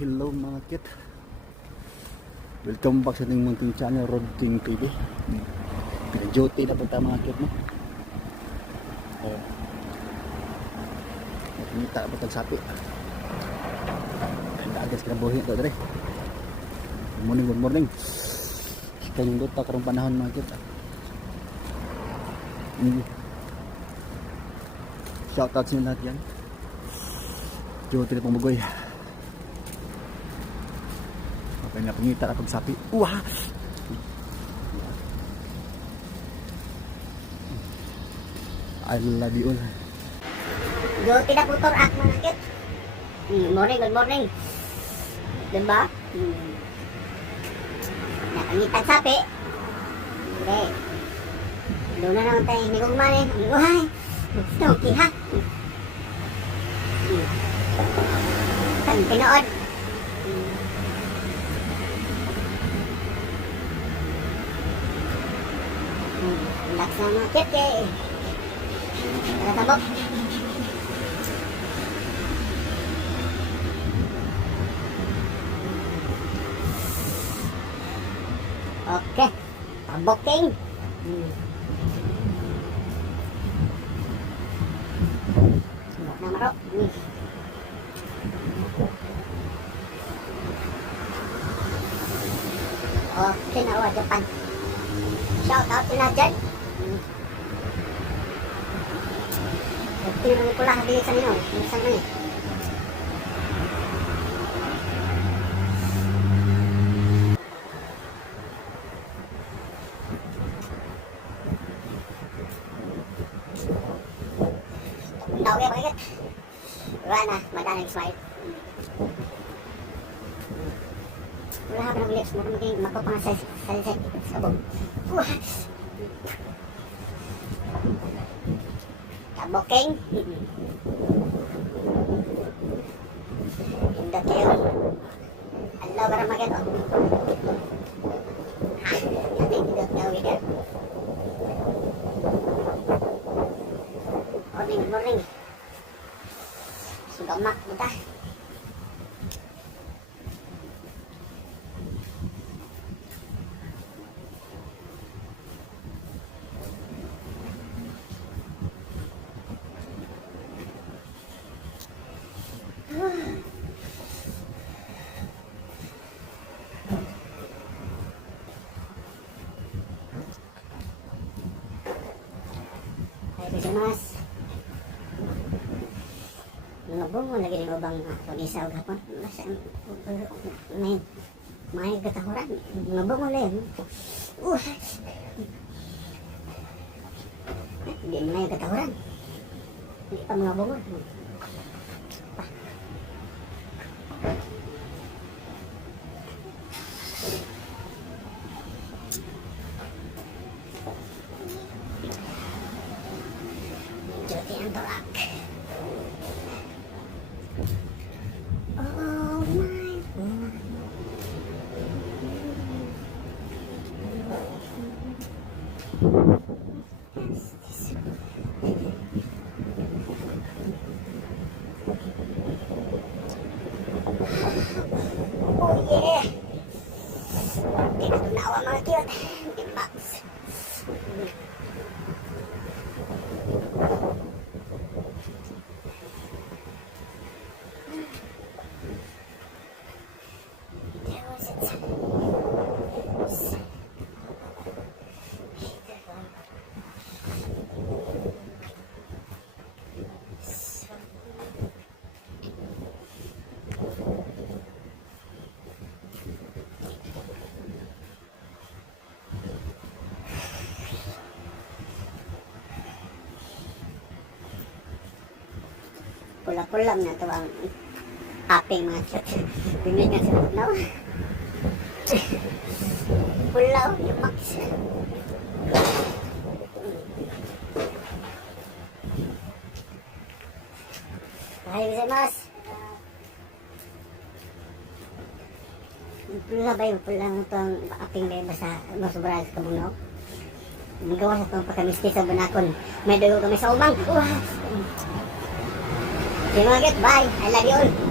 Hello mga kit. Welcome back sa ating munting channel, Road King TV. Pinag-duty na pagka mga kit mo. Nakita ba tagsapi? Nag-agas ka na buhay ito dali. Good morning. Kayong luta karong panahon mga kit. Shoutout sa lahat yan. Duty na pong magoy. Okay na pangita na pagsapi. Wah! I love you all. Duty na putor at mga kit. Good morning. Diba? Nakangitang sapi. Okay. Doon na naman tayo hinigong mani. Uy! Okay ha? Kan pinood. Relax na mga kit eh. Nakatabok. Okay. Taboking. Subok na maro. Okay na o, Japan. Shout out sila dyan. Nagtiro ko lang dito sa ninyo. Minsan mo eh. Tao kaya bakit? Wala na, madalang smile. Wala ka ng lips, mukhang maging makapang sa sabog. Taboking. Hindot kayo. Hello, para magyan o. Ha, natin hindot na uwi ka. Morning. Sugamak, buta. Mas ngabong mo lagi ng ubang pag-isa o gapon may katahuran ngabong mo lang hindi may katahuran hindi pa ngabong mo Joti ang tolak. Oh my God. Oh yeah. Hindi na tunawa mga cute. Hindi box. Pula-pula na ito ang aping mga cute. Bimig nga sila pulaw. Pulaw, yung max. Ay, bisa mas. Pula ba yung pula ng itong aping beba sa masubra sa kabunaw? Magawa sa itong pagkamiski sa bunakon. May dugo kami sa umang. Okay mga get, bye. I love you all.